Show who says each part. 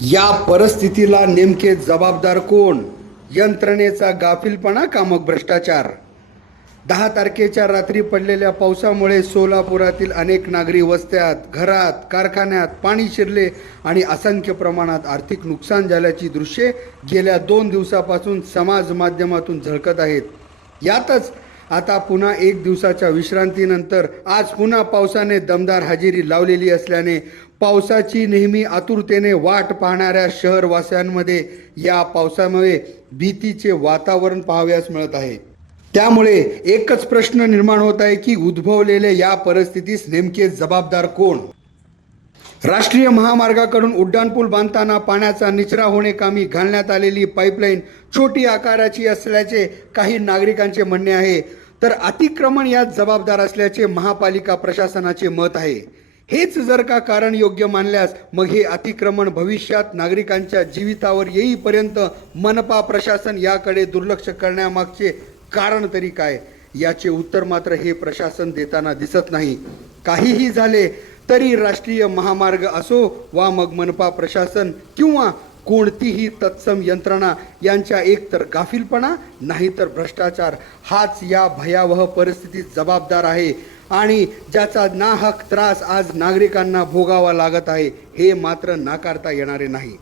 Speaker 1: या परिस्थितीला नेमके जबाबदार कोण? यंत्रणेचा गाफीलपणा का मग भ्रष्टाचार? दहा तारखेच्या रात्री पडलेल्या पावसामुळे सोलापुरातील अनेक नागरी वस्त्यात घरात कारखान्यात पाणी शिरले आणि असंख्य प्रमाणात आर्थिक नुकसान झाल्याची दृश्ये गेल्या दोन दिवसापासून समाज माध्यमातून झळकत आहेत. यातच आता पुन्हा एक दिवसाच्या विश्रांतीनंतर आज पुन्हा पावसाने दमदार हजेरी लावलेली असल्याने पावसाची नेहमी आतुरतेने वाट पाहणाऱ्या शहरवासियांमध्ये या पावसामुळे भीतीचे वातावरण पाहावयास मिळत आहे. त्यामुळे एकच प्रश्न निर्माण होत आहे की उद्भवलेल्या या परिस्थितीस नेमके जबाबदार कोण? राष्ट्रीय महामार्गाकडून उड्डाणपूल बांधताना पाण्याचा निचरा होणे कामी घालण्यात आलेली पाईपलाईन छोटी आकाराची असल्याचे काही नागरिकांचे म्हणणे आहे. तर अतिक्रमण यात जबाबदार असल्याचे महापालिका प्रशासनाचे मत आहे. हेच जर का कारण योग्य मानल्यास मग हे अतिक्रमण भविष्यात नागरिकांच्या जीवितावर येईपर्यंत मनपा प्रशासन याकडे दुर्लक्ष करण्यामागचे कारण तरी काय? याचे उत्तर मात्र हे प्रशासन देताना दिसत नाही. काहीही झाले तरी राष्ट्रीय महामार्ग असो वा मग मनपा प्रशासन किंवा कोणतीही तत्सम यंत्रणा यांच्या एकतर गाफीलपणा नाहीतर भ्रष्टाचार हाच या भयावह परिस्थितीत जबाबदार आहे. आणि ज्याचा नाहक त्रास आज नागरिकांना भोगावा लागत आहे हे मात्र नाकारता येणारे नाही.